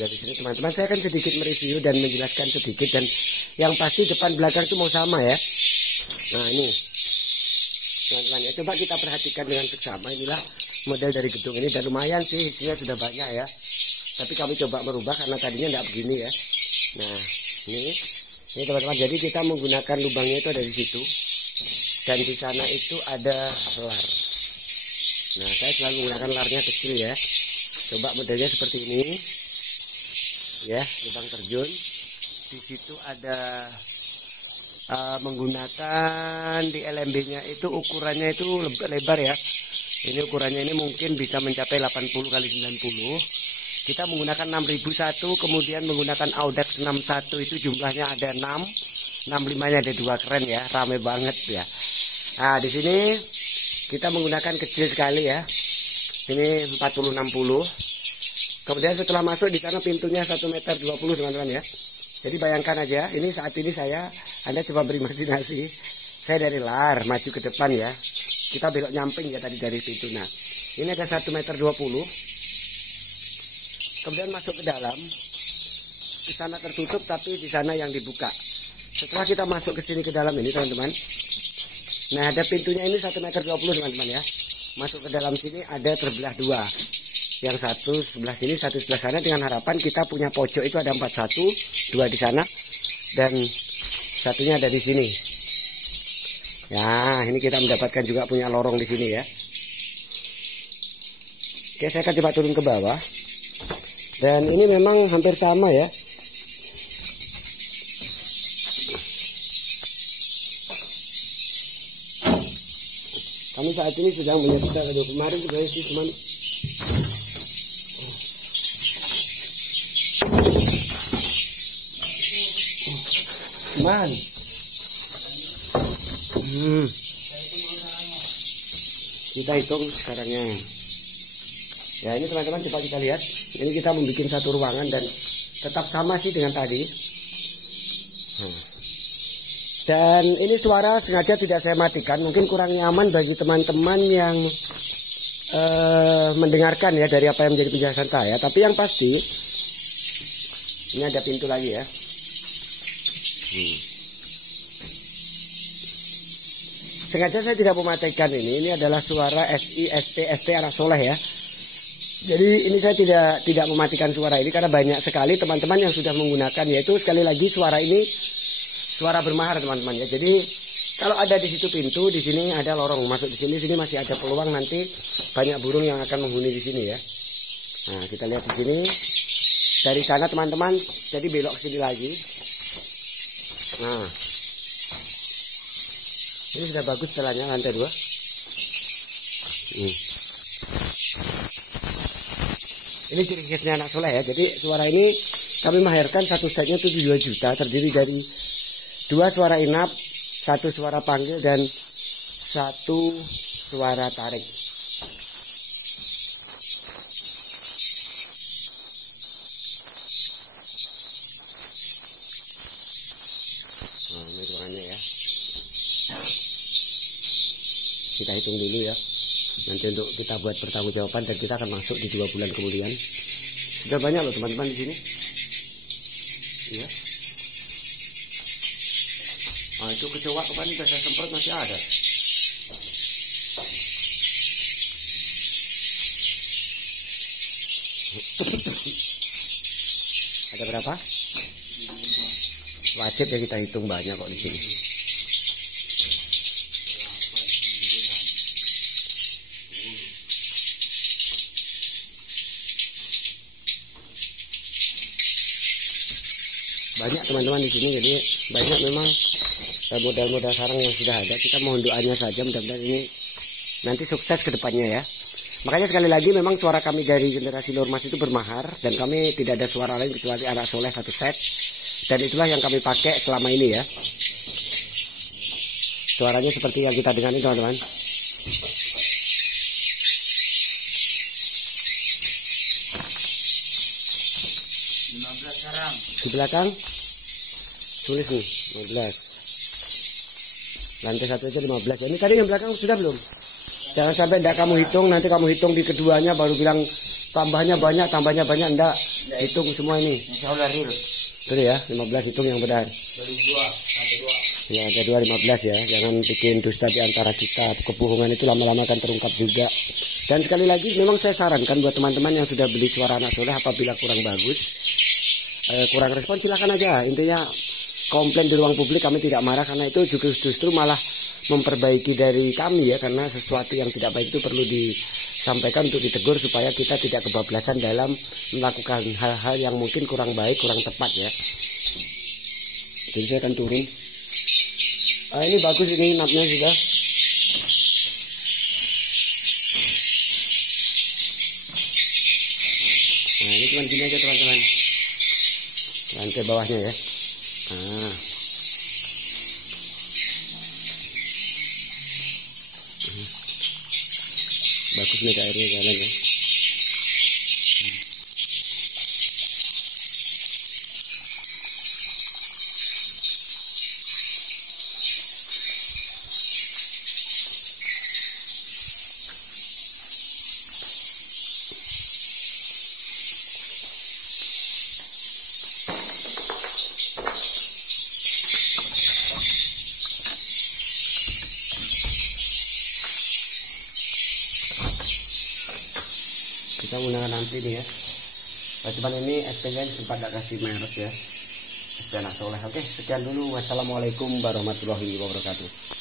dari sini teman-teman. Saya akan sedikit mereview dan menjelaskan sedikit, dan yang pasti depan belakang itu mau sama ya. Nah ini teman-teman ya, coba kita perhatikan dengan seksama. Inilah model dari gedung ini, dan lumayan sih isinya sudah banyak ya. Tapi kami coba merubah karena tadinya tidak begini ya. Nah ini teman-teman, jadi kita menggunakan lubangnya itu ada di situ, dan di sana itu ada lar. Nah saya selalu menggunakan larnya kecil ya. Coba modelnya seperti ini ya, lubang terjun. Di situ ada menggunakan di LMB-nya itu ukurannya itu lebar ya. Ini ukurannya ini mungkin bisa mencapai 80 kali 90. Kita menggunakan 6001, kemudian menggunakan Audax 61 itu jumlahnya ada 6, 65-nya ada 2, keren ya, rame banget ya. Nah, di sini kita menggunakan kecil sekali ya. Ini 40-60. Kemudian setelah masuk di sana pintunya 1,20 meter teman-teman ya. Jadi bayangkan aja, ini saat ini Anda coba berimajinasi, saya dari lar maju ke depan ya. Kita belok nyamping ya tadi dari pintu. Nah, ini ada 1,20 meter. Kemudian masuk ke dalam, di sana tertutup tapi di sana yang dibuka. Setelah kita masuk ke sini ke dalam ini teman-teman, nah ada pintunya ini 1,20 meter teman-teman ya. Masuk ke dalam sini ada terbelah dua, yang satu sebelah sini, satu sebelah sana, dengan harapan kita punya pojok itu ada 41, 2 di sana dan satunya ada di sini. Ya, ini kita mendapatkan juga punya lorong di sini ya. Oke, saya akan coba turun ke bawah. Dan ini memang hampir sama ya. Kami saat ini sedang menyesuaikan video kemarin juga sih cuman kita hitung sekarangnya. Ya ini teman-teman, coba kita lihat. Ini kita membuat satu ruangan dan tetap sama sih dengan tadi. Dan ini suara sengaja tidak saya matikan, mungkin kurang nyaman bagi teman-teman yang mendengarkan ya dari apa yang menjadi penjelasan saya. Tapi yang pasti ini ada pintu lagi ya. Sengaja saya tidak mematikan ini. Ini adalah suara ST anak soleh ya. Jadi ini saya tidak mematikan suara ini karena banyak sekali teman-teman yang sudah menggunakan, yaitu sekali lagi suara ini suara bermahar teman-teman ya. Jadi kalau ada di situ pintu, di sini ada lorong masuk di sini masih ada peluang nanti banyak burung yang akan menghuni di sini ya. Nah kita lihat di sini dari sana teman-teman, jadi belok ke sini lagi. Nah ini sudah bagus setelahnya lantai 2. Ini ciri khasnya anak soleh ya. Jadi suara ini kami mahirkan satu setnya itu 2 juta, terdiri dari 2 suara inap, 1 suara panggil dan 1 suara tarik. Nah, ini ruangannya ya. Kita hitung dulu ya. Nanti untuk kita buat pertanggungjawaban dan kita akan masuk di 2 bulan kemudian. Sudah banyak loh teman-teman di sini. Ya. Nah, itu kecoa kemarin sudah saya semprot masih ada. Ada berapa? Wajib ya kita hitung, banyak kok di sini. Banyak teman-teman di sini, jadi banyak memang modal-modal sarang yang sudah ada. Kita mohon doanya saja, mudah-mudahan ini nanti sukses ke depannya ya. Makanya sekali lagi memang suara kami dari generasi Lormas itu bermahar, dan kami tidak ada suara lain kecuali anak soleh 1 set, dan itulah yang kami pakai selama ini ya. Suaranya seperti yang kita dengar ini teman-teman. Di belakang tulis nih 15. Lantai 1 aja 15. Ini tadi yang belakang sudah belum? Jangan sampai enggak kamu hitung, nanti kamu hitung di keduanya baru bilang tambahnya banyak, enggak. Hitung semua ini. Insya Allah real. Betul ya, 15 hitung yang benar. 2 Ya, ada 15 ya. Jangan bikin dusta di antara kita. Kebohongan itu lama-lama akan terungkap juga. Dan sekali lagi memang saya sarankan buat teman-teman yang sudah beli suara anak soleh, apabila kurang bagus, kurang respon, silakan aja. Intinya komplain di ruang publik, kami tidak marah, karena itu justru malah memperbaiki dari kami ya, karena sesuatu yang tidak baik itu perlu disampaikan untuk ditegur supaya kita tidak kebablasan dalam melakukan hal-hal yang mungkin kurang baik, kurang tepat ya. Jadi saya akan turun. Ini bagus, ini napnya sudah. Nah, ini cuma gini aja teman-teman, lantai bawahnya ya. Nah, bagus nih airnya jalan ya. Kita menggunakan nanti nih ya. Nah, cuman ini SP-nya sempat gak kasih merek ya. SP anak soleh. Oke, sekian dulu. Wassalamualaikum warahmatullahi wabarakatuh.